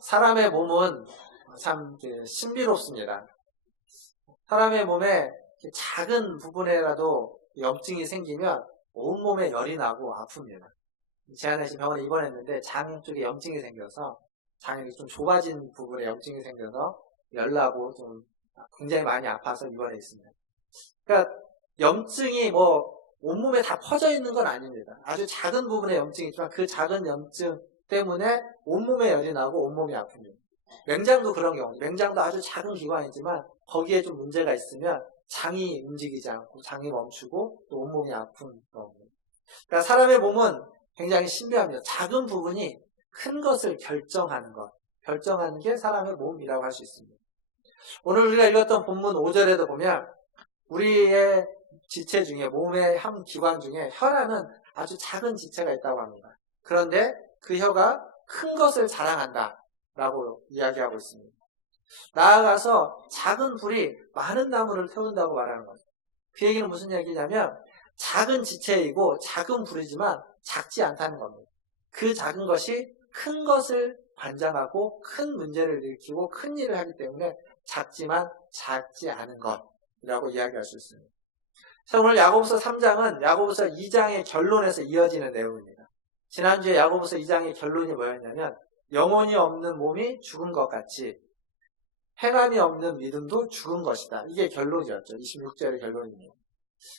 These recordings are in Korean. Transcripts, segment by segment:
사람의 몸은 참 신비롭습니다. 사람의 몸에 작은 부분에라도 염증이 생기면 온몸에 열이 나고 아픕니다. 제안해서 병원에 입원했는데 장 쪽에 염증이 생겨서 장이 좀 좁아진 부분에 염증이 생겨서 열나고 좀 굉장히 많이 아파서 입원해 있습니다. 그러니까 염증이 온몸에 다 퍼져 있는 건 아닙니다. 아주 작은 부분에 염증이 있지만 그 작은 염증 때문에 온몸에 열이 나고 온몸이 아픕니다. 맹장도 그런 경우, 맹장도 아주 작은 기관이지만 거기에 좀 문제가 있으면 장이 움직이지 않고 장이 멈추고 또 온몸이 아픈 경우입니다. 그러니까 사람의 몸은 굉장히 신비합니다. 작은 부분이 큰 것을 결정하는 게 사람의 몸이라고 할 수 있습니다. 오늘 우리가 읽었던 본문 5절에도 보면 우리의 지체 중에 몸의 한 기관 중에 혀라는 아주 작은 지체가 있다고 합니다. 그런데 그 혀가 큰 것을 자랑한다 라고 이야기하고 있습니다. 나아가서 작은 불이 많은 나무를 태운다고 말하는 거죠. 그 얘기는 무슨 얘기냐면 작은 지체이고 작은 불이지만 작지 않다는 겁니다. 그 작은 것이 큰 것을 관장하고 큰 문제를 일으키고 큰 일을 하기 때문에 작지만 작지 않은 것이라고 이야기할 수 있습니다. 오늘 야고보서 3장은 야고보서 2장의 결론에서 이어지는 내용입니다. 지난주에 야고보서 2장의 결론이 뭐였냐면 영혼이 없는 몸이 죽은 것 같이 행함이 없는 믿음도 죽은 것이다. 이게 결론이었죠. 26절의 결론입니다.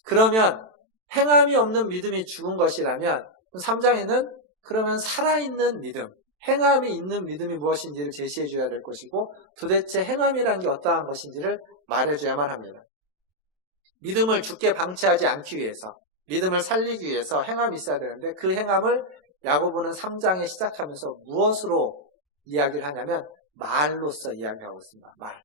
그러면 행함이 없는 믿음이 죽은 것이라면 3장에는 그러면 살아있는 믿음, 행함이 있는 믿음이 무엇인지를 제시해 줘야 될 것이고 도대체 행함이란 게 어떠한 것인지를 말해줘야만 합니다. 믿음을 죽게 방치하지 않기 위해서, 믿음을 살리기 위해서 행함이 있어야 되는데 그 행함을 야고보는 3장에 시작하면서 무엇으로 이야기를 하냐면 말로써 이야기하고 있습니다. 말.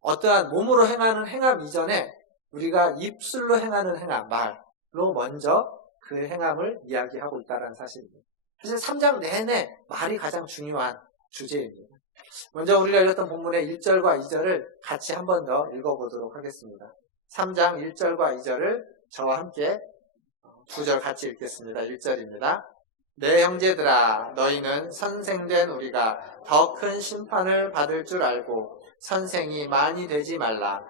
어떠한 몸으로 행하는 행함 이전에 우리가 입술로 행하는 행함, 말로 먼저 그 행함을 이야기하고 있다는 사실입니다. 사실 3장 내내 말이 가장 중요한 주제입니다. 먼저 우리가 읽었던 본문의 1절과 2절을 같이 한 번 더 읽어보도록 하겠습니다. 3장 1절과 2절을 저와 함께 두 절 같이 읽겠습니다. 1절입니다. 내 형제들아 너희는 선생된 우리가 더 큰 심판을 받을 줄 알고 선생이 많이 되지 말라.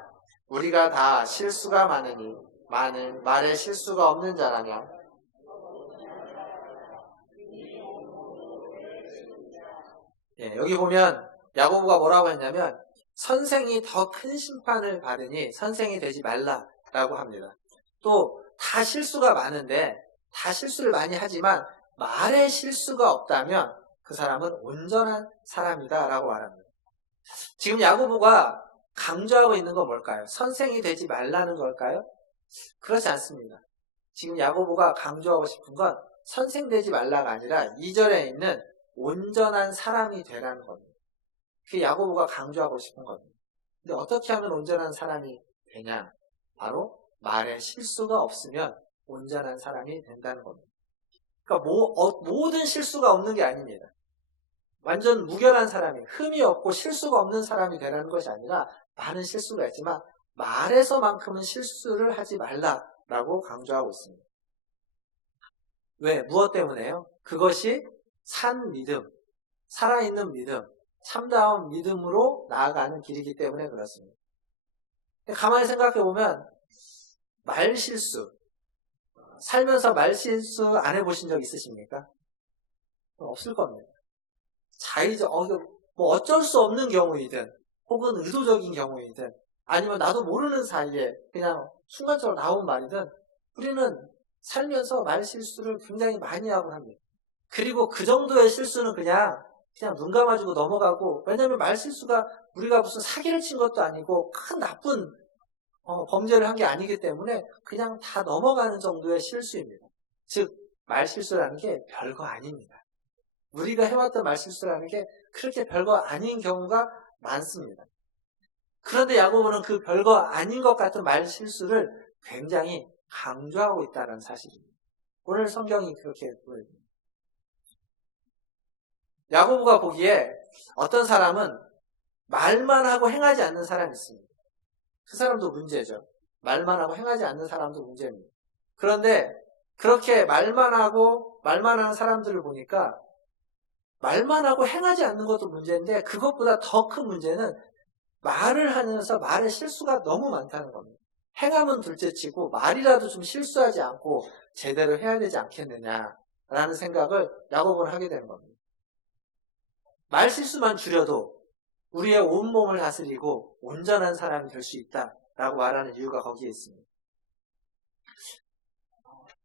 우리가 다 실수가 많으니 많은 말에 실수가 없는 자라며 여기 보면 야고보가 뭐라고 했냐면 선생이 더 큰 심판을 받으니 선생이 되지 말라라고 합니다. 또 다 실수가 많은데 다 실수를 많이 하지만 말에 실수가 없다면 그 사람은 온전한 사람이다 라고 말합니다. 지금 야고보가 강조하고 있는 건 뭘까요? 선생이 되지 말라는 걸까요? 그렇지 않습니다. 지금 야고보가 강조하고 싶은 건 선생 되지 말라가 아니라 2절에 있는 온전한 사람이 되라는 겁니다. 그게 야고보가 강조하고 싶은 겁니다. 근데 어떻게 하면 온전한 사람이 되냐? 바로 말에 실수가 없으면 온전한 사람이 된다는 겁니다. 그러니까 모든 실수가 없는 게 아닙니다. 완전 무결한 사람이, 흠이 없고 실수가 없는 사람이 되라는 것이 아니라 많은 실수가 있지만 말에서만큼은 실수를 하지 말라라고 강조하고 있습니다. 왜? 무엇 때문에요? 그것이 산 믿음, 살아있는 믿음, 참다운 믿음으로 나아가는 길이기 때문에 그렇습니다. 가만히 생각해보면 말실수, 살면서 말실수 안 해보신 적 있으십니까? 없을 겁니다. 어쩔 수 없는 경우이든 혹은 의도적인 경우이든 아니면 나도 모르는 사이에 그냥 순간적으로 나온 말이든 우리는 살면서 말실수를 굉장히 많이 하곤 합니다. 그리고 그 정도의 실수는 그냥 눈 감아주고 넘어가고, 왜냐하면 말실수가 우리가 무슨 사기를 친 것도 아니고 큰 나쁜 범죄를 한 게 아니기 때문에 그냥 다 넘어가는 정도의 실수입니다. 즉 말실수라는 게 별거 아닙니다. 우리가 해왔던 말실수라는 게 그렇게 별거 아닌 경우가 많습니다. 그런데 야고보는 그 별거 아닌 것 같은 말실수를 굉장히 강조하고 있다는 사실입니다. 오늘 성경이 그렇게 보여줍니다. 야고보가 보기에 어떤 사람은 말만 하고 행하지 않는 사람이 있습니다. 그 사람도 문제죠. 말만 하고 행하지 않는 사람도 문제입니다. 그런데 그렇게 말만 하고 말만 하는 사람들을 보니까 말만 하고 행하지 않는 것도 문제인데 그것보다 더 큰 문제는 말을 하면서 말의 실수가 너무 많다는 겁니다. 행함은 둘째치고 말이라도 좀 실수하지 않고 제대로 해야 되지 않겠느냐라는 생각을 야고보는 하게 되는 겁니다. 말 실수만 줄여도 우리의 온몸을 다스리고 온전한 사람이 될 수 있다라고 말하는 이유가 거기에 있습니다.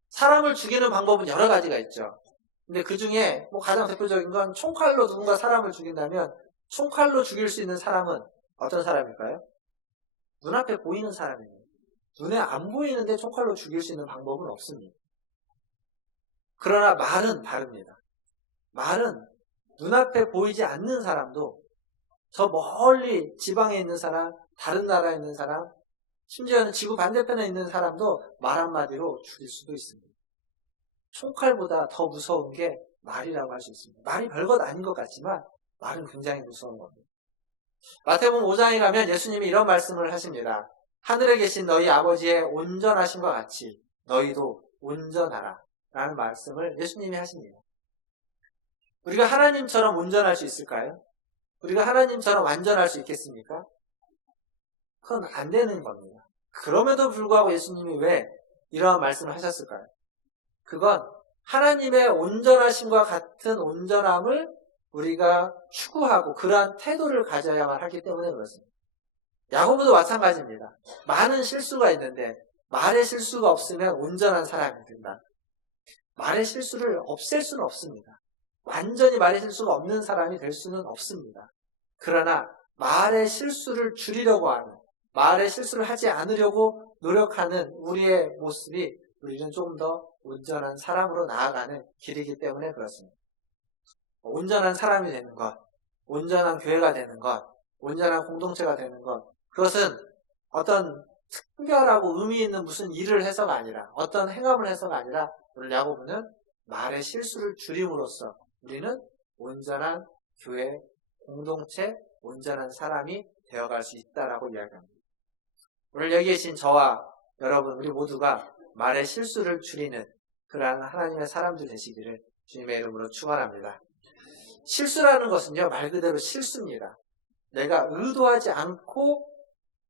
사람을 죽이는 방법은 여러 가지가 있죠. 근데 그 중에 뭐 가장 대표적인 건 총칼로 누군가 사람을 죽인다면 총칼로 죽일 수 있는 사람은 어떤 사람일까요? 눈앞에 보이는 사람입니다. 눈에 안 보이는데 총칼로 죽일 수 있는 방법은 없습니다. 그러나 말은 다릅니다. 말은 눈앞에 보이지 않는 사람도 저 멀리 지방에 있는 사람, 다른 나라에 있는 사람, 심지어는 지구 반대편에 있는 사람도 말 한마디로 죽일 수도 있습니다. 총칼보다 더 무서운 게 말이라고 할 수 있습니다. 말이 별것 아닌 것 같지만 말은 굉장히 무서운 겁니다. 마태복음 5장에 가면 예수님이 이런 말씀을 하십니다. 하늘에 계신 너희 아버지의 온전하심과 같이 너희도 온전하라 라는 말씀을 예수님이 하십니다. 우리가 하나님처럼 온전할 수 있을까요? 우리가 하나님처럼 완전할 수 있겠습니까? 그건 안 되는 겁니다. 그럼에도 불구하고 예수님이 왜 이러한 말씀을 하셨을까요? 그건 하나님의 온전하심과 같은 온전함을 우리가 추구하고 그러한 태도를 가져야만 하기 때문에 그렇습니다. 야고보도 마찬가지입니다. 많은 실수가 있는데 말의 실수가 없으면 온전한 사람이 된다. 말의 실수를 없앨 수는 없습니다. 완전히 말의 실수가 없는 사람이 될 수는 없습니다. 그러나 말의 실수를 줄이려고 하는, 말의 실수를 하지 않으려고 노력하는 우리의 모습이 우리는 조금 더 온전한 사람으로 나아가는 길이기 때문에 그렇습니다. 온전한 사람이 되는 것, 온전한 교회가 되는 것, 온전한 공동체가 되는 것, 그것은 어떤 특별하고 의미 있는 무슨 일을 해서가 아니라, 어떤 행함을 해서가 아니라 오늘 야고보는 말의 실수를 줄임으로써 우리는 온전한 교회, 공동체, 온전한 사람이 되어갈 수 있다라고 이야기합니다. 오늘 여기 계신 저와 여러분, 우리 모두가 말의 실수를 줄이는 그러한 하나님의 사람들 되시기를 주님의 이름으로 축원합니다. 실수라는 것은요, 말 그대로 실수입니다. 내가 의도하지 않고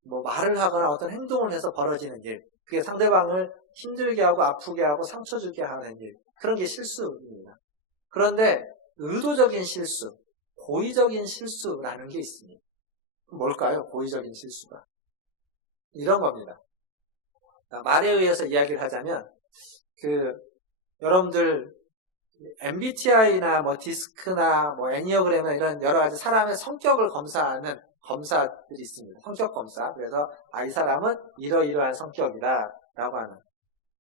말을 하거나 어떤 행동을 해서 벌어지는 일, 그게 상대방을 힘들게 하고 아프게 하고 상처 주게 하는 일, 그런 게 실수입니다. 그런데 의도적인 실수, 고의적인 실수라는 게 있습니다. 뭘까요? 고의적인 실수가. 이런 겁니다. 말에 의해서 이야기를 하자면, 여러분들, MBTI나 디스크나 애니어그램이나 이런 여러 가지 사람의 성격을 검사하는 검사들이 있습니다. 성격 검사. 그래서 이 사람은 이러이러한 성격이다 라고 하는.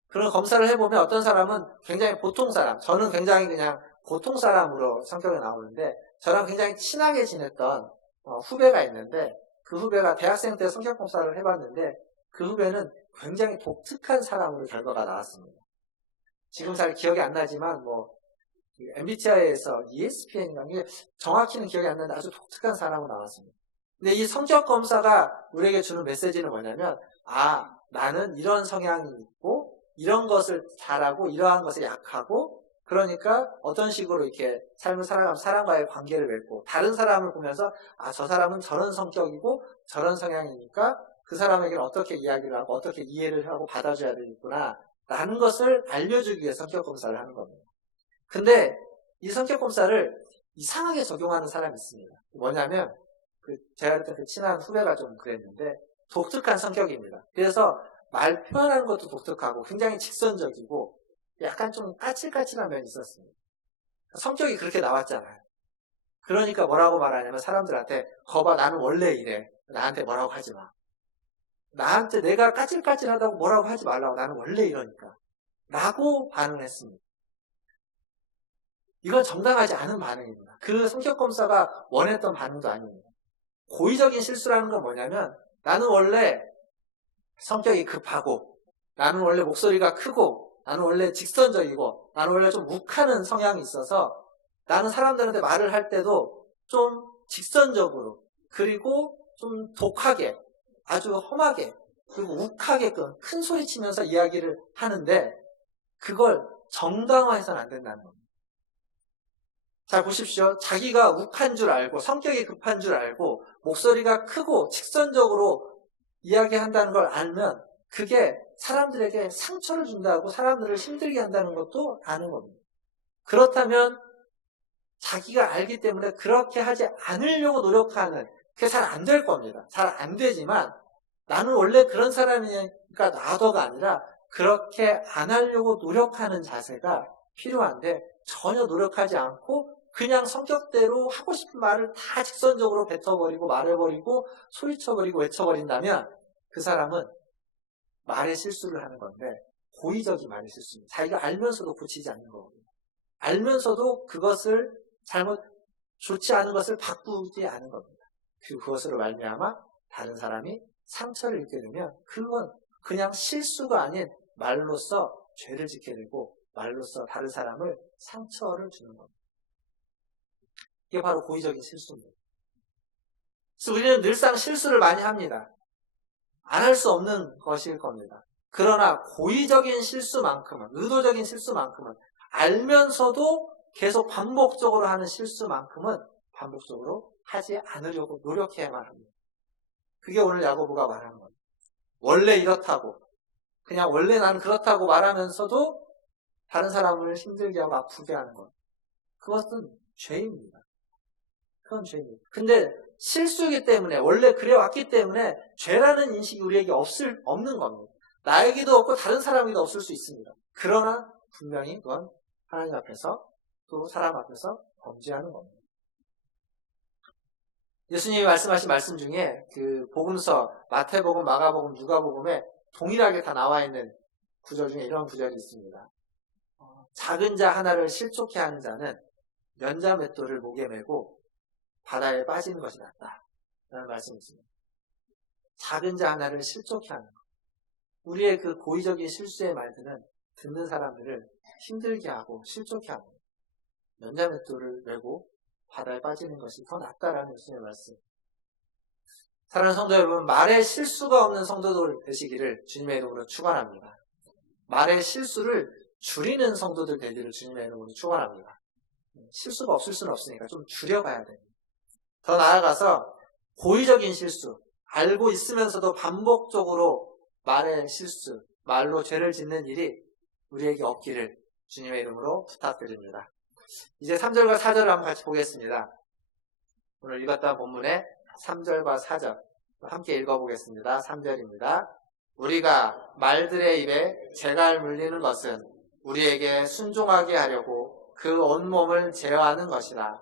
그런 검사를 해보면 어떤 사람은 굉장히 보통 사람, 저는 굉장히 그냥 보통 사람으로 성격이 나오는데, 저랑 굉장히 친하게 지냈던 후배가 있는데, 그 후배가 대학생 때 성격 검사를 해봤는데, 그 후배는 굉장히 독특한 사람으로 결과가 나왔습니다. 지금 잘 기억이 안 나지만 MBTI에서 ESPN인가, 이게 정확히는 기억이 안 나는데 아주 독특한 사람으로 나왔습니다. 근데 이 성격 검사가 우리에게 주는 메시지는 뭐냐면, 나는 이런 성향이 있고 이런 것을 잘하고 이러한 것에 약하고, 그러니까 어떤 식으로 이렇게 삶을 살아가면 사람과의 관계를 맺고, 다른 사람을 보면서 저 사람은 저런 성격이고 저런 성향이니까 그 사람에게는 어떻게 이야기를 하고 어떻게 이해를 하고 받아줘야 되겠구나 라는 것을 알려주기 위해 성격 검사를 하는 겁니다. 근데 이 성격 검사를 이상하게 적용하는 사람이 있습니다. 뭐냐면 제가 그때 그 친한 후배가 좀 그랬는데, 독특한 성격입니다. 그래서 말 표현하는 것도 독특하고 굉장히 직선적이고 약간 좀 까칠까칠한 면이 있었습니다. 성격이 그렇게 나왔잖아요. 그러니까 뭐라고 말하냐면, 사람들한테 거봐, 나는 원래 이래. 나한테 뭐라고 하지 마. 나한테 내가 까칠까칠하다고 뭐라고 하지 말라고. 나는 원래 이러니까 라고 반응했습니다. 이건 정당하지 않은 반응입니다. 그 성격 검사가 원했던 반응도 아닙니다. 고의적인 실수라는 건 뭐냐면, 나는 원래 성격이 급하고, 나는 원래 목소리가 크고, 나는 원래 직선적이고, 나는 원래 좀 욱하는 성향이 있어서 나는 사람들한테 말을 할 때도 좀 직선적으로, 그리고 좀 독하게, 아주 험하게, 그리고 욱하게끔 큰 소리 치면서 이야기를 하는데, 그걸 정당화해서는 안 된다는 겁니다. 자, 보십시오. 자기가 욱한 줄 알고 성격이 급한 줄 알고 목소리가 크고 직선적으로 이야기한다는 걸 알면 그게 사람들에게 상처를 준다고 사람들을 힘들게 한다는 것도 아는 겁니다. 그렇다면 자기가 알기 때문에 그렇게 하지 않으려고 노력하는, 그게 잘 안 될 겁니다. 잘 안 되지만 나는 원래 그런 사람이니까 놔둬가 아니라 그렇게 안 하려고 노력하는 자세가 필요한데 전혀 노력하지 않고 그냥 성격대로 하고 싶은 말을 다 직선적으로 뱉어버리고 말해버리고 소리쳐버리고 외쳐버린다면 그 사람은 말의 실수를 하는 건데 고의적인 말의 실수입니다. 자기가 알면서도 고치지 않는 거거든요. 알면서도 그것을 좋지 않은 것을 바꾸지 않은 겁니다. 그것으로 말미암아 다른 사람이 상처를 입게 되면 그건 그냥 실수가 아닌 말로써 죄를 짓게 되고 말로써 다른 사람을 상처를 주는 겁니다. 이게 바로 고의적인 실수입니다. 그래서 우리는 늘상 실수를 많이 합니다. 안 할 수 없는 것일 겁니다. 그러나 고의적인 실수만큼은, 의도적인 실수만큼은, 알면서도 계속 반복적으로 하는 실수만큼은 반복적으로 하지 않으려고 노력해야만 합니다. 그게 오늘 야고보가 말하는 겁니다. 원래 이렇다고, 그냥 원래 나는 그렇다고 말하면서도 다른 사람을 힘들게 하고 아프게 하는 것. 그것은 죄입니다. 그건 죄입니다. 근데 실수이기 때문에, 원래 그래왔기 때문에 죄라는 인식이 우리에게 없는 겁니다. 나에게도 없고 다른 사람에게도 없을 수 있습니다. 그러나 분명히 그건 하나님 앞에서 또 사람 앞에서 범죄하는 겁니다. 예수님이 말씀하신 말씀 중에 그 복음서, 마태복음, 마가복음, 누가복음에 동일하게 다 나와 있는 구절 중에 이런 구절이 있습니다. 작은 자 하나를 실족케 하는 자는 연자 맷돌을 목에 메고 바다에 빠지는 것이 낫다 라는 말씀이 있습니다. 작은 자 하나를 실족케 하는 것. 우리의 그 고의적인 실수의 말들은 듣는 사람들을 힘들게 하고 실족케 하고 연자 맷돌을 메고 바다에 빠지는 것이 더 낫다라는 예수님의 말씀. 사랑하는 성도 여러분, 말에 실수가 없는 성도들 되시기를 주님의 이름으로 축원합니다. 말의 실수를 줄이는 성도들 되기를 주님의 이름으로 축원합니다. 실수가 없을 수는 없으니까 좀 줄여봐야 됩니다. 더 나아가서 고의적인 실수, 알고 있으면서도 반복적으로 말의 실수, 말로 죄를 짓는 일이 우리에게 없기를 주님의 이름으로 부탁드립니다. 이제 3절과 4절을 한번 같이 보겠습니다. 오늘 읽었던 본문의 3절과 4절 함께 읽어보겠습니다. 3절입니다. 우리가 말들의 입에 재갈 물리는 것은 우리에게 순종하게 하려고 그 온몸을 제어하는 것이라.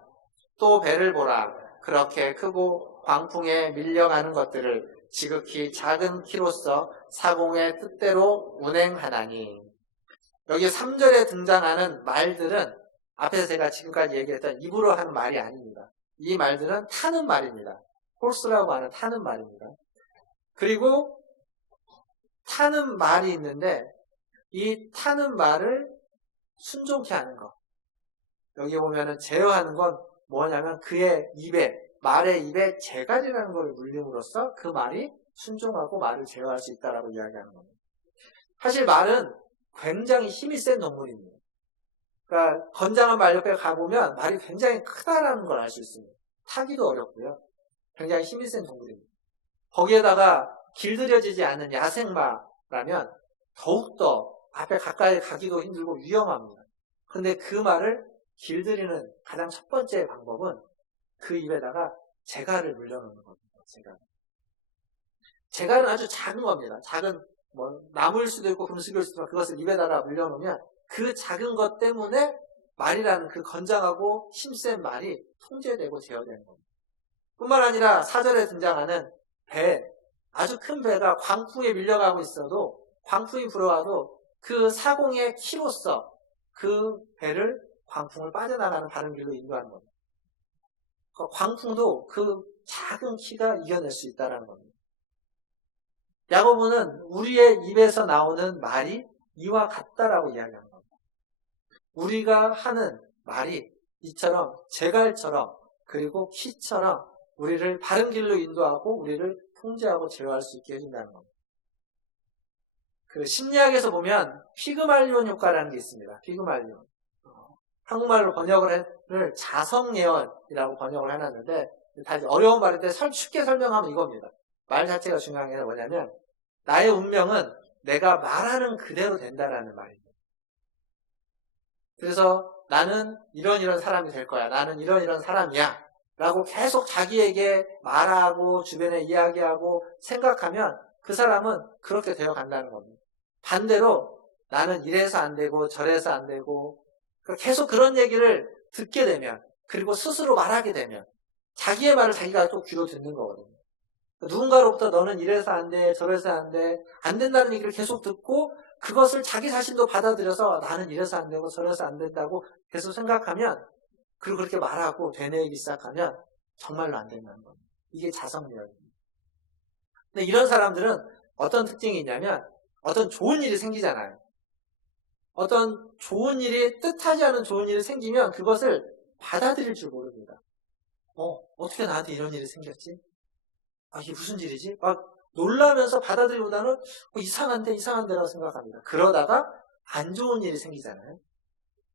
또 배를 보라. 그렇게 크고 광풍에 밀려가는 것들을 지극히 작은 키로서 사공의 뜻대로 운행하나니. 여기 3절에 등장하는 말들은 앞에서 제가 지금까지 얘기했던 입으로 하는 말이 아닙니다. 이 말들은 타는 말입니다. 홀스라고 하는 타는 말입니다. 그리고 타는 말이 있는데 이 타는 말을 순종케 하는 것. 여기 보면은 제어하는 건 뭐냐면 그의 입에, 말의 입에 재갈이라는 걸 물림으로써 그 말이 순종하고 말을 제어할 수 있다라고 이야기하는 겁니다. 사실 말은 굉장히 힘이 센 동물입니다. 그러니까 건장한 말 옆에 가보면 말이 굉장히 크다라는 걸 알 수 있습니다. 타기도 어렵고요. 굉장히 힘이 센 동물입니다. 거기에다가 길들여지지 않는 야생마라면 더욱더 앞에 가까이 가기도 힘들고 위험합니다. 그런데 그 말을 길들이는 가장 첫 번째 방법은 그 입에다가 재갈을 물려놓는 겁니다. 재갈은 아주 작은 겁니다. 작은 나무일 수도 있고 금속일 수도 있지만 그것을 입에다가 물려놓으면 그 작은 것 때문에 말이라는 그 건장하고 힘센 말이 통제되고 제어되는 겁니다. 뿐만 아니라 4절에 등장하는 배, 아주 큰 배가 광풍에 밀려가고 있어도 광풍이 불어와도 그 사공의 키로서 그 배를 광풍을 빠져나가는 바른 길로 인도하는 겁니다. 광풍도 그 작은 키가 이겨낼 수 있다는 겁니다. 야고보는 우리의 입에서 나오는 말이 이와 같다라고 이야기하는 겁니다. 우리가 하는 말이 이처럼 재갈처럼 그리고 키처럼 우리를 바른 길로 인도하고 우리를 통제하고 제어할 수 있게 해준다는 겁니다. 그 심리학에서 보면 피그말리온 효과라는 게 있습니다. 피그말리온. 한국말로 번역을 자성예언이라고 번역을 해놨는데, 다 어려운 말인데 쉽게 설명하면 이겁니다. 말 자체가 중요한 게 뭐냐면, 나의 운명은 내가 말하는 그대로 된다라는 말입니다. 그래서 나는 이런 사람이 될 거야. 나는 이런 사람이야. 라고 계속 자기에게 말하고 주변에 이야기하고 생각하면 그 사람은 그렇게 되어 간다는 겁니다. 반대로 나는 이래서 안 되고 저래서 안 되고 계속 그런 얘기를 듣게 되면, 그리고 스스로 말하게 되면 자기의 말을 자기가 또 귀로 듣는 거거든요. 누군가로부터 너는 이래서 안 돼, 저래서 안 돼, 안 된다는 얘기를 계속 듣고 그것을 자기 자신도 받아들여서 나는 이래서 안 되고 저래서 안 된다고 계속 생각하면, 그리고 그렇게 말하고 되뇌이기 시작하면 정말로 안 된다는 겁니다. 이게 자성예언입니다. 근데 이런 사람들은 어떤 특징이 있냐면, 어떤 좋은 일이 생기잖아요. 어떤 좋은 일이, 뜻하지 않은 좋은 일이 생기면 그것을 받아들일 줄 모릅니다. 어떻게 나한테 이런 일이 생겼지? 이게 무슨 일이지? 막 놀라면서 받아들이기보다는 이상한데라고 생각합니다. 그러다가 안 좋은 일이 생기잖아요.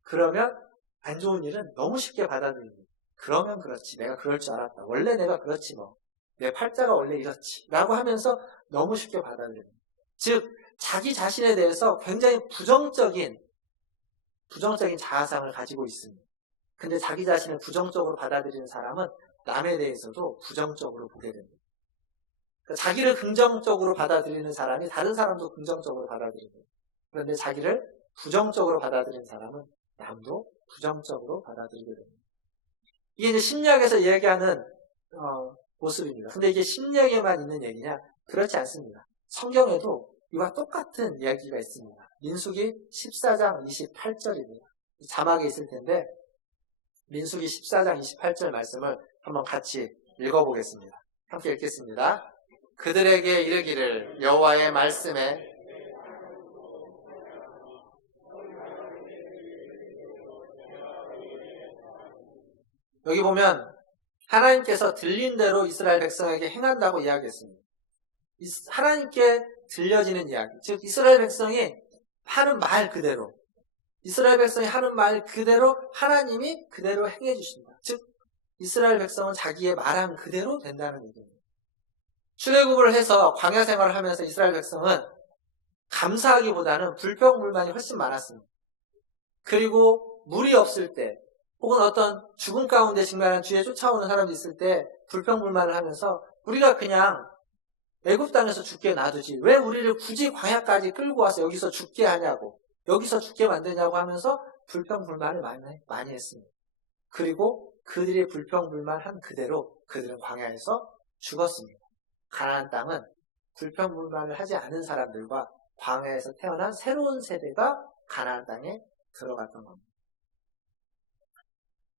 그러면 안 좋은 일은 너무 쉽게 받아들입니다. 그러면 그렇지. 내가 그럴 줄 알았다. 원래 내가 그렇지 뭐. 내 팔자가 원래 이렇지. 라고 하면서 너무 쉽게 받아들입니다. 즉, 자기 자신에 대해서 굉장히 부정적인 자아상을 가지고 있습니다. 근데 자기 자신을 부정적으로 받아들이는 사람은 남에 대해서도 부정적으로 보게 됩니다. 그러니까 자기를 긍정적으로 받아들이는 사람이 다른 사람도 긍정적으로 받아들입니다. 그런데 자기를 부정적으로 받아들이는 사람은 남도 부정적으로 받아들이게 됩니다. 이게 이제 심리학에서 이야기하는 모습입니다. 근데 이게 심리학에만 있는 얘기냐? 그렇지 않습니다. 성경에도 이와 똑같은 이야기가 있습니다. 민수기 14장 28절입니다. 자막에 있을 텐데 민수기 14장 28절 말씀을 한번 같이 읽어보겠습니다. 함께 읽겠습니다. 그들에게 이르기를 여호와의 말씀에 여기 보면 하나님께서 들린 대로 이스라엘 백성에게 행한다고 이야기했습니다. 하나님께 들려지는 이야기, 즉 이스라엘 백성이 하는 말 그대로, 이스라엘 백성이 하는 말 그대로 하나님이 그대로 행해 주신다. 즉 이스라엘 백성은 자기의 말한 그대로 된다는 얘기입니다. 출애굽을 해서 광야 생활을 하면서 이스라엘 백성은 감사하기보다는 불평불만이 훨씬 많았습니다. 그리고 물이 없을 때 혹은 어떤 죽음 가운데 직면한 뒤에 쫓아오는 사람이 있을 때 불평불만을 하면서 우리가 그냥 애굽 땅에서 죽게 놔두지 왜 우리를 굳이 광야까지 끌고 와서 여기서 죽게 하냐고, 여기서 죽게 만드냐고 하면서 불평불만을 많이 했습니다. 그리고 그들의 불평불만한 그대로 그들은 광야에서 죽었습니다. 가나안 땅은 불평불만을 하지 않은 사람들과 광야에서 태어난 새로운 세대가 가나안 땅에 들어갔던 겁니다.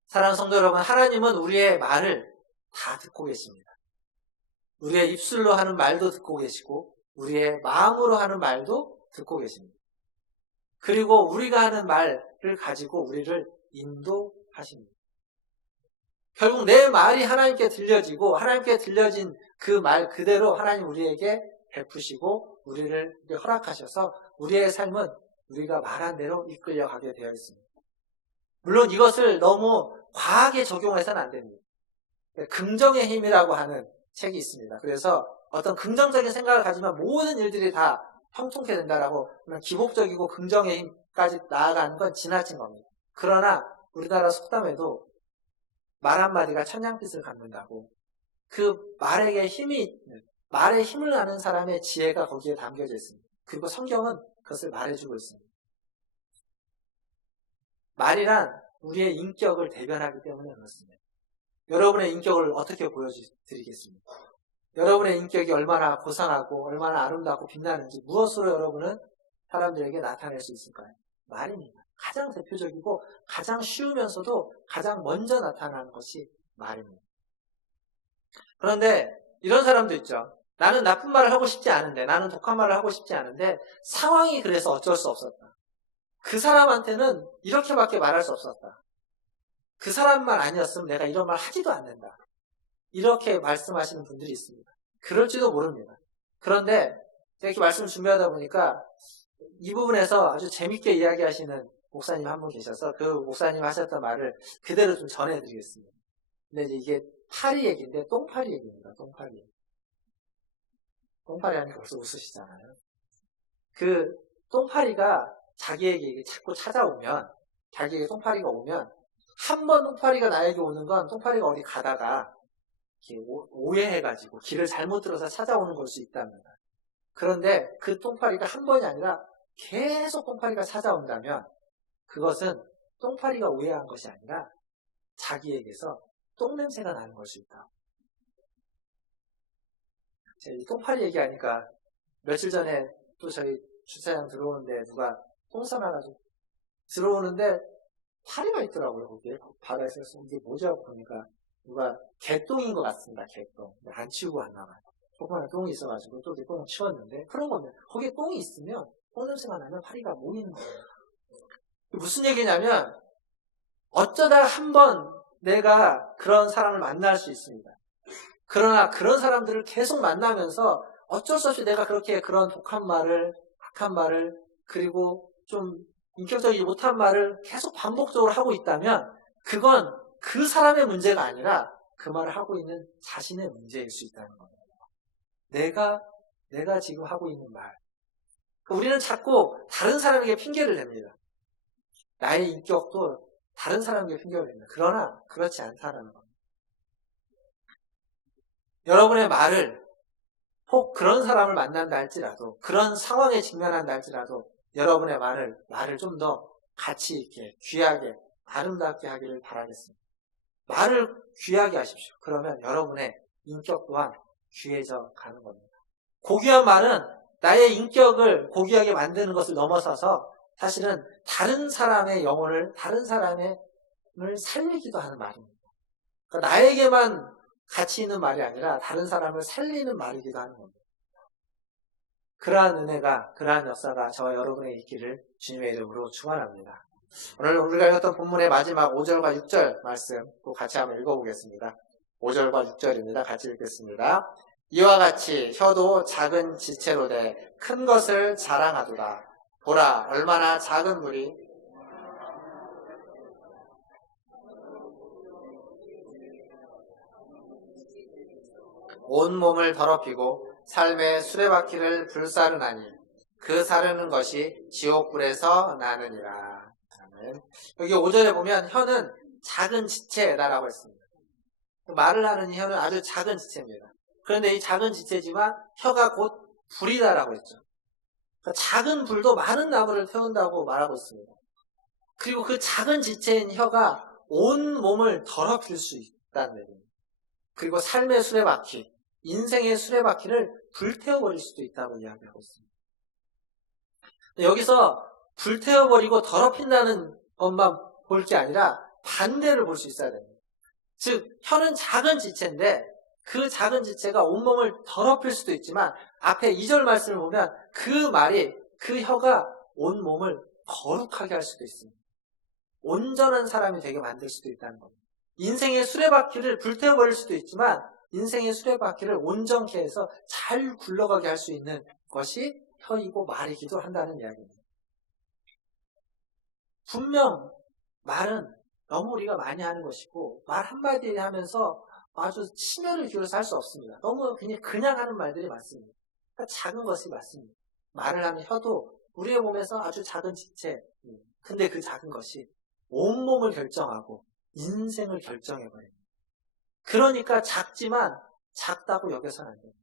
사랑하는 성도 여러분, 하나님은 우리의 말을 다 듣고 계십니다. 우리의 입술로 하는 말도 듣고 계시고 우리의 마음으로 하는 말도 듣고 계십니다. 그리고 우리가 하는 말을 가지고 우리를 인도하십니다. 결국 내 말이 하나님께 들려지고 하나님께 들려진 그 말 그대로 하나님 우리에게 베푸시고 우리를 허락하셔서 우리의 삶은 우리가 말한 대로 이끌려가게 되어 있습니다. 물론 이것을 너무 과하게 적용해서는 안 됩니다. 긍정의 힘이라고 하는 책이 있습니다. 그래서 어떤 긍정적인 생각을 가지면 모든 일들이 다 형통케 된다라고 기복적이고 긍정의 힘까지 나아가는 건 지나친 겁니다. 그러나 우리나라 속담에도 말 한마디가 천냥빚을 갚는다고, 그 말에 힘을 아는 사람의 지혜가 거기에 담겨져 있습니다. 그리고 성경은 그것을 말해주고 있습니다. 말이란 우리의 인격을 대변하기 때문에 그렇습니다. 여러분의 인격을 어떻게 보여드리겠습니까? 여러분의 인격이 얼마나 고상하고 얼마나 아름답고 빛나는지 무엇으로 여러분은 사람들에게 나타낼 수 있을까요? 말입니다. 가장 대표적이고 가장 쉬우면서도 가장 먼저 나타나는 것이 말입니다. 그런데 이런 사람도 있죠. 나는 나쁜 말을 하고 싶지 않은데, 나는 독한 말을 하고 싶지 않은데 상황이 그래서 어쩔 수 없었다. 그 사람한테는 이렇게밖에 말할 수 없었다. 그 사람만 아니었으면 내가 이런 말 하지도 않는다. 이렇게 말씀하시는 분들이 있습니다. 그럴지도 모릅니다. 그런데 이렇게 말씀을 준비하다 보니까 이 부분에서 아주 재밌게 이야기하시는 목사님 한 분 계셔서 그 목사님 하셨던 말을 그대로 좀 전해드리겠습니다. 근데 이제 이게 파리 얘기인데 똥파리 얘기입니다. 똥파리. 똥파리 하니까 벌써 웃으시잖아요. 그 똥파리가 자기에게 자꾸 찾아오면, 자기에게 똥파리가 오면, 한 번 똥파리가 나에게 오는 건 똥파리가 어디 가다가 이렇게 오해해가지고 길을 잘못 들어서 찾아오는 걸 수 있답니다. 그런데 그 똥파리가 한 번이 아니라 계속 똥파리가 찾아온다면 그것은 똥파리가 오해한 것이 아니라 자기에게서 똥냄새가 나는 걸 수 있다. 제가 이 똥파리 얘기하니까 며칠 전에 또 저희 주차장 들어오는데 누가 똥 싸놔가지고 들어오는데 파리가 있더라고요. 거기에 바다에서. 이게 뭐지 하고 보니까 누가 개똥인 것 같습니다. 개똥. 안 치우고 왔나 봐요. 조그마한 똥이 있어가지고 또 이렇게 똥을 치웠는데, 그런 겁니다. 거기에 똥이 있으면 똥 냄새가 나면 파리가 모이는 거예요. 무슨 얘기냐면 어쩌다 한번 내가 그런 사람을 만날 수 있습니다. 그러나 그런 사람들을 계속 만나면서 어쩔 수 없이 내가 그렇게 그런 독한 말을, 악한 말을, 그리고 좀 인격적이지 못한 말을 계속 반복적으로 하고 있다면 그건 그 사람의 문제가 아니라 그 말을 하고 있는 자신의 문제일 수 있다는 겁니다. 내가 지금 하고 있는 말. 우리는 자꾸 다른 사람에게 핑계를 냅니다. 나의 인격도 다른 사람에게 핑계를 냅니다. 그러나 그렇지 않다는 겁니다. 여러분의 말을 혹 그런 사람을 만난다 할지라도, 그런 상황에 직면한다 할지라도 여러분의 말을 좀 더 가치 있게, 귀하게, 아름답게 하기를 바라겠습니다. 말을 귀하게 하십시오. 그러면 여러분의 인격 또한 귀해져 가는 겁니다. 고귀한 말은 나의 인격을 고귀하게 만드는 것을 넘어서서 사실은 다른 사람의 영혼을, 다른 사람을 살리기도 하는 말입니다. 그러니까 나에게만 가치 있는 말이 아니라 다른 사람을 살리는 말이기도 하는 겁니다. 그러한 은혜가, 그러한 역사가 저와 여러분에 있기를 주님의 이름으로 축원합니다. 오늘 우리가 읽었던 본문의 마지막 5절과 6절 말씀 또 같이 한번 읽어보겠습니다. 5절과 6절입니다. 같이 읽겠습니다. 이와 같이 혀도 작은 지체로 돼 큰 것을 자랑하도다. 보라, 얼마나 작은 물이 온 몸을 더럽히고 삶의 수레바퀴를 불사르나니 그 사르는 것이 지옥불에서 나느니라. 아멘. 여기 5절에 보면 혀는 작은 지체다라고 했습니다. 말을 하는 이 혀는 아주 작은 지체입니다. 그런데 이 작은 지체지만 혀가 곧 불이다라고 했죠. 그러니까 작은 불도 많은 나무를 태운다고 말하고 있습니다. 그리고 그 작은 지체인 혀가 온 몸을 더럽힐 수 있다는 얘기입니다. 그리고 삶의 수레바퀴, 인생의 수레바퀴를 불태워버릴 수도 있다고 이야기하고 있습니다. 여기서 불태워버리고 더럽힌다는 것만 볼 게 아니라 반대를 볼 수 있어야 됩니다. 즉, 혀는 작은 지체인데 그 작은 지체가 온몸을 더럽힐 수도 있지만 앞에 2절 말씀을 보면 그 말이, 그 혀가 온몸을 거룩하게 할 수도 있습니다. 온전한 사람이 되게 만들 수도 있다는 겁니다. 인생의 수레바퀴를 불태워버릴 수도 있지만 인생의 수레바퀴를 온전케 해서 잘 굴러가게 할 수 있는 것이 혀이고 말이기도 한다는 이야기입니다. 분명 말은 너무 우리가 많이 하는 것이고 말 한마디 하면서 아주 심혈을 기울여서 할 수 없습니다. 너무 그냥 하는 말들이 많습니다. 그러니까 작은 것이 많습니다. 말을 하는 혀도 우리의 몸에서 아주 작은 지체, 근데 그 작은 것이 온몸을 결정하고 인생을 결정해버립니다. 그러니까 작지만 작다고 여겨서는 안 됩니다.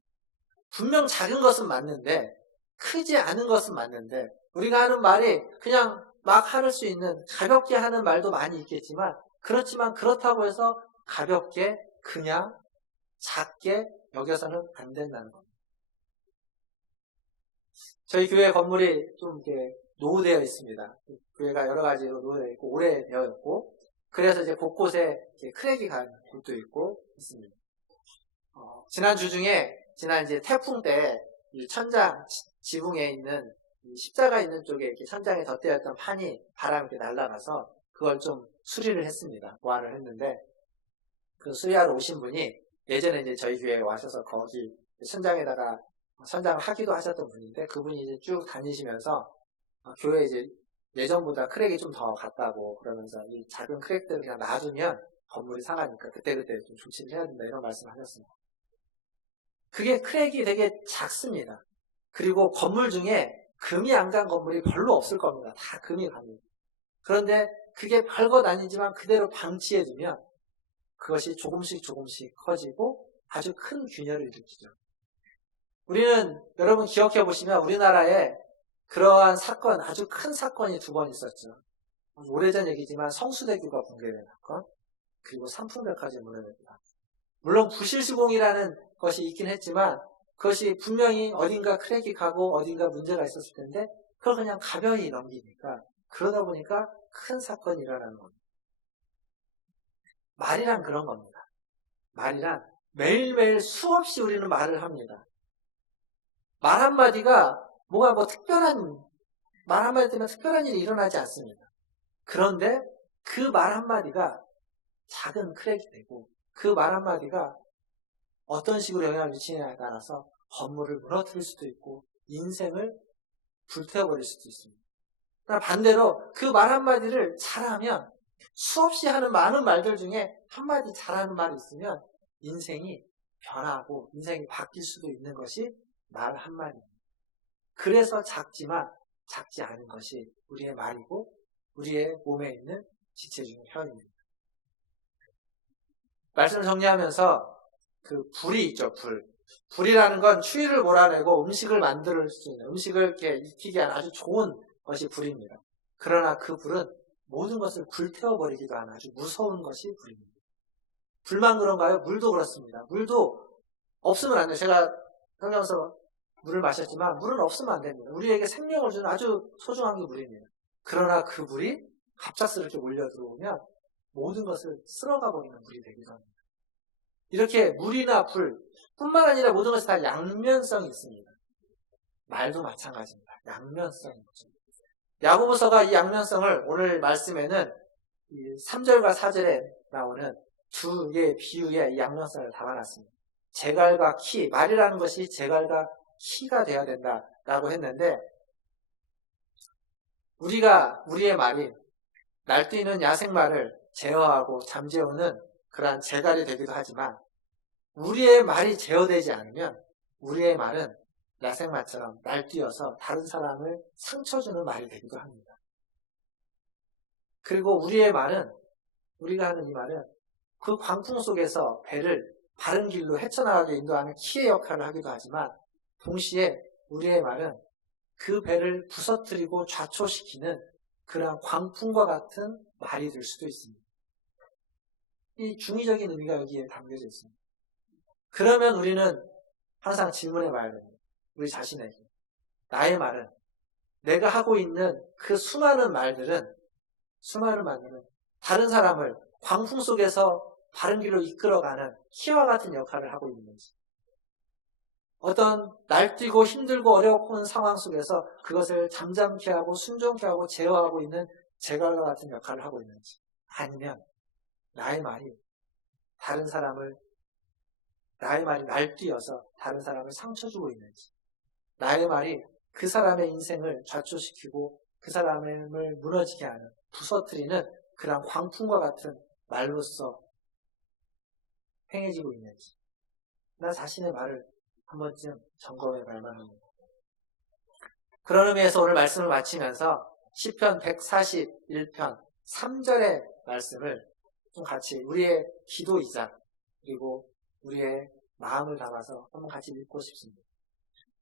분명 작은 것은 맞는데, 크지 않은 것은 맞는데, 우리가 하는 말이 그냥 막 할 수 있는 가볍게 하는 말도 많이 있겠지만, 그렇지만 그렇다고 해서 가볍게 그냥 작게 여겨서는 안 된다는 겁니다. 저희 교회 건물이 좀 이렇게 노후되어 있습니다. 교회가 여러 가지로 노후되어 있고 오래되어 있고, 그래서 이제 곳곳에 크랙이 간 곳도 있고 있습니다. 지난 주 중에 지난 이제 태풍 때 이 천장 지붕에 있는 이 십자가 있는 쪽에 이렇게 천장에 덧대었던 판이 바람에 이렇게 날아가서 그걸 좀 수리를 했습니다. 보완을 했는데 그 수리하러 오신 분이 예전에 이제 저희 교회에 와셔서 거기 천장에다가 천장을 하기도 하셨던 분인데 그분이 이제 쭉 다니시면서 교회 이제 예전보다 크랙이 좀 더 갔다고 그러면서 이 작은 크랙들을 그냥 놔두면 건물이 상하니까 그때그때 좀 조치를 해야 된다 이런 말씀하셨습니다. 그게 크랙이 되게 작습니다. 그리고 건물 중에 금이 안 간 건물이 별로 없을 겁니다. 다 금이 갑니다. 그런데 그게 별것 아니지만 그대로 방치해두면 그것이 조금씩 커지고 아주 큰 균열을 일으키죠. 우리는 여러분 기억해 보시면 우리나라에 그러한 사건, 아주 큰 사건이 2번 있었죠. 오래전 얘기지만 성수대교가 붕괴된 사건, 그리고 삼풍백화점 무너진 사건. 물론 부실수공이라는 것이 있긴 했지만 그것이 분명히 어딘가 크랙이 가고 어딘가 문제가 있었을 텐데 그걸 그냥 가벼이 넘기니까 그러다 보니까 큰 사건이 일어나는 겁니다. 말이란 그런 겁니다. 말이란 매일매일 수없이 우리는 말을 합니다. 말 한마디가 뭐가 말 한마디 때문에 특별한 일이 일어나지 않습니다. 그런데 그 말 한마디가 작은 크랙이 되고 그 말 한마디가 어떤 식으로 영향을 미치느냐에 따라서 건물을 무너뜨릴 수도 있고 인생을 불태워버릴 수도 있습니다. 반대로 그 말 한마디를 잘하면 수없이 하는 많은 말들 중에 한마디 잘하는 말이 있으면 인생이 변하고 인생이 바뀔 수도 있는 것이 말 한마디입니다. 그래서 작지만 작지 않은 것이 우리의 말이고 우리의 몸에 있는 지체 중의 혈입니다. 말씀을 정리하면서 그 불이 있죠, 불. 불이라는 건 추위를 몰아내고 음식을 만들 수 있는, 음식을 이렇게 익히게 하는 아주 좋은 것이 불입니다. 그러나 그 불은 모든 것을 불태워버리기도 하는 아주 무서운 것이 불입니다. 불만 그런가요? 물도 그렇습니다. 물도 없으면 안 돼요. 제가 성경에서 물을 마셨지만 물은 없으면 안 됩니다. 우리에게 생명을 주는 아주 소중한 게 물입니다. 그러나 그 물이 갑작스럽게 몰려 들어오면 모든 것을 쓸어가 버리는 물이 되기도 합니다. 이렇게 물이나 불 뿐만 아니라 모든 것이 다 양면성이 있습니다. 말도 마찬가지입니다. 양면성이 있죠. 야고보서가 이 양면성을 오늘 말씀에는 3절과 4절에 나오는 2개의 비유에 이 양면성을 담아놨습니다. 제갈과 키, 말이라는 것이 제갈과 키가 되어야 된다라고 했는데 우리의 말이 날뛰는 야생말을 제어하고 잠재우는 그러한 제갈이 되기도 하지만 우리의 말이 제어되지 않으면 우리의 말은 야생말처럼 날뛰어서 다른 사람을 상처 주는 말이 되기도 합니다. 그리고 우리의 말은, 우리가 하는 이 말은 그 광풍 속에서 배를 바른 길로 헤쳐나가게 인도하는 키의 역할을 하기도 하지만 동시에 우리의 말은 그 배를 부서뜨리고 좌초시키는 그러한 광풍과 같은 말이 될 수도 있습니다. 이 중의적인 의미가 여기에 담겨져 있습니다. 그러면 우리는 항상 질문해봐야 됩니다. 우리 자신에게. 나의 말은, 내가 하고 있는 그 수많은 말들은 다른 사람을 광풍 속에서 바른 길로 이끌어가는 키와 같은 역할을 하고 있는지, 어떤 날뛰고 힘들고 어려운 상황 속에서 그것을 잠잠케 하고 순종케 하고 제어하고 있는 제갈과 같은 역할을 하고 있는지, 아니면 나의 말이 날뛰어서 다른 사람을 상처 주고 있는지, 나의 말이 그 사람의 인생을 좌초시키고 그 사람을 무너지게 하는, 부서뜨리는 그런 광풍과 같은 말로서 행해지고 있는지, 나 자신의 말을 한 번쯤 점검해 볼 만합니다. 그런 의미에서 오늘 말씀을 마치면서 시편 141편 3절의 말씀을 좀 같이 우리의 기도이자 그리고 우리의 마음을 담아서 한번 같이 읽고 싶습니다.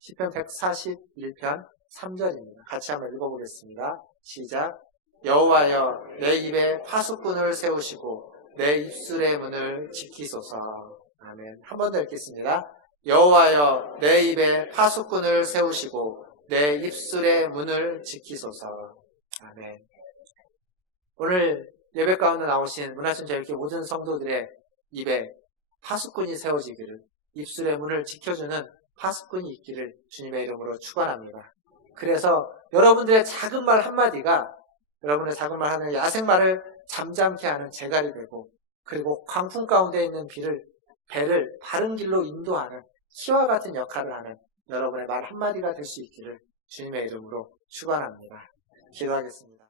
시편 141편 3절입니다. 같이 한번 읽어보겠습니다. 시작. 여호와여, 내 입에 파수꾼을 세우시고 내 입술의 문을 지키소서. 아멘. 한 번 더 읽겠습니다. 여호와여, 내 입에 파수꾼을 세우시고 내 입술의 문을 지키소서. 아멘. 오늘 예배 가운데 나오신 문화순자 이렇게 모든 성도들의 입에 파수꾼이 세워지기를, 입술의 문을 지켜주는 파수꾼이 있기를 주님의 이름으로 축원합니다. 그래서 여러분들의 작은 말 한마디가 여러분의 작은 말 하는 야생말을 잠잠케 하는 제갈이 되고, 그리고 광풍 가운데 있는 배를 바른 길로 인도하는 키와 같은 역할을 하는 여러분의 말 한마디가 될 수 있기를 주님의 이름으로 축원합니다. 기도하겠습니다.